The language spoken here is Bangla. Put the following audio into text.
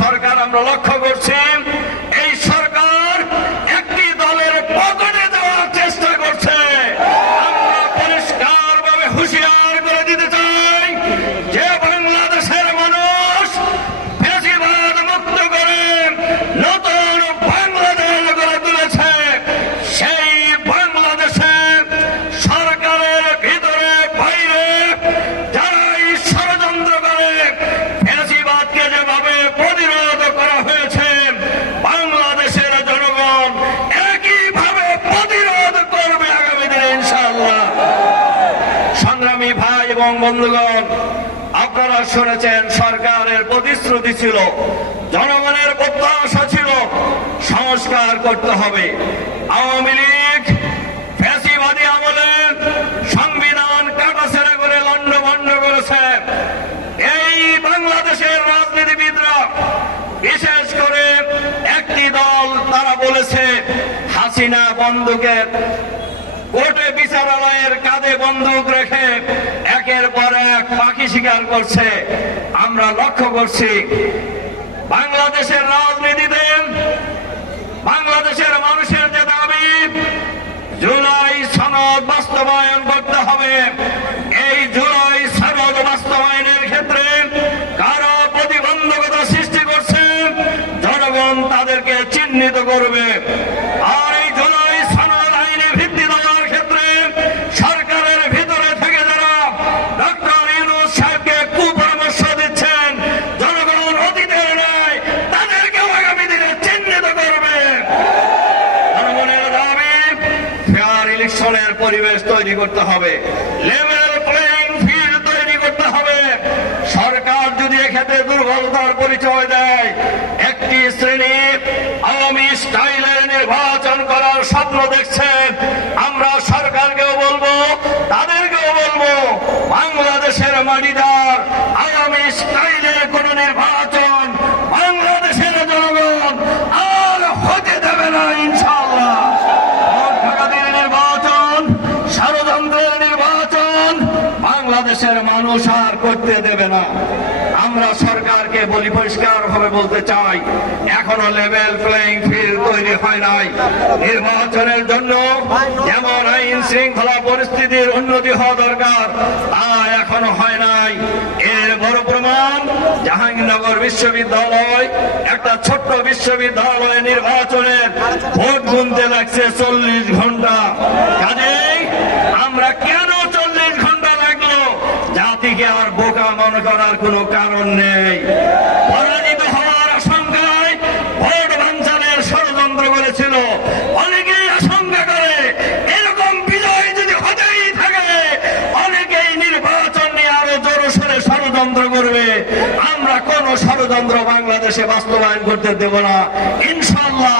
সরকার আমরা লক্ষ্য করছি এই সরকার একটি দলের পকেটে দেওয়ার চেষ্টা করছে আমরা পরিষ্কার ভাবে হুঁশিয়ার করে দিতে চাই যে বাংলাদেশের মানুষ বেশিরভাগ মুক্ত করে নতুন বাংলাদেশ গড়ে তুলেছে সেই বাংলাদেশে সরকারের ভিতরে বাইরে যারাই ষড়যন্ত্র করে ফেসিবাদকে যেভাবে প্রতিরোধ করা হয়েছে বাংলাদেশের জনগণ একইভাবে প্রতিরোধ করবে আগামী দিনে ইনশাআল্লাহ সংগ্রামী ভাই এবং বন্ধুগণ, আপনারা শুনেছেন সরকারের প্রতিশ্রুতি ছিল, জনগণের প্রত্যাশা ছিল, সংস্কার করতে হবে। আওয়ামী লীগ ফ্যাসিবাদী আমলে সংবিধান কাটাছেড়া করে লন্ডভন্ড করেছে। এই বাংলাদেশের রাজনীতিবিদরা, বিশেষ করে একটি দল তারা বলেছে, হাসিনা বন্দুকের কোর্টে বিচারালয়ের কাঁধে বন্দুক শিকার করছে, আমরা লক্ষ্য করছি বাংলাদেশের রাজনীতিতে বাংলাদেশের মানুষের যে দাবি, জুলাই সনদ বাস্তবায়ন করতে হবে। এই জুলাই সনদ বাস্তবায়নের ক্ষেত্রে কারও প্রতিবন্ধকতা সৃষ্টি করছে, জনগণ তাদেরকে চিহ্নিত করবে। আর এই জুলাই সনদ আইনে ভিত্তি দেওয়ার ক্ষেত্রে সরকারের ভিতরে থেকে যারা ডক্টর ইউনুস সাহেবকে কুপরামর্শ দিচ্ছেন জনগণ অতীতের নয় তাদেরকেও আগামী দিনে চিহ্নিত করবে জনগণের দাবি ফেয়ার পরিবেশ তৈরি করতে হবে। সরকার যদি এক্ষেত্রে দুর্বলতার পরিচয় দেয়, একটি শ্রেণি আওয়ামী স্টাইলে নির্বাচন করার স্বপ্ন দেখছেন। আমরা সরকারকেও বলব, তাদেরকেও বলব, বাংলাদেশের মাটিদার আওয়ামী স্টাইলের কোন নির্বাচন বাংলাদেশের জনগণ আর হতে দেবে না ইনশাআল্লাহ ভোট ডাকাতির নির্বাচন ষড়যন্ত্রের নির্বাচন আর করতে দেবে না। আমরা সরকারকে বলি পরিষ্কার ভাবে বলতে চাই, এখনও লেভেল প্লেইং ফিল্ড তৈরি হয় নাই। নির্বাচনের জন্য যেমন আইন শৃঙ্খলা পরিস্থিতির উন্নতি হওয়া দরকার, তা এখনও হয় নাই। এর বড় প্রমাণ, জাহাঙ্গীরনগর বিশ্ববিদ্যালয়, একটা ছোট্ট বিশ্ববিদ্যালয় নির্বাচনের ভোট গুনতে লাগছে চল্লিশ ঘণ্টা কাজেই আমরা কেন চল্লিশ ঘণ্টা লাগল জাতিকে আর বোকা মনে করার কোনো কারণ নেই। পরাজিত হওয়ার আশঙ্কায় ভোট ষড়যন্ত্র করেছিল। অনেকেই আশঙ্কা করে, এরকম বিজয় যদি থাকে, অনেকেই নিয়ে আরও ষড়যন্ত্র করবে। আমরা কোন ষড়যন্ত্র বাংলাদেশে বাস্তবায়ন করতে দেব না। ইনশাল্লাহ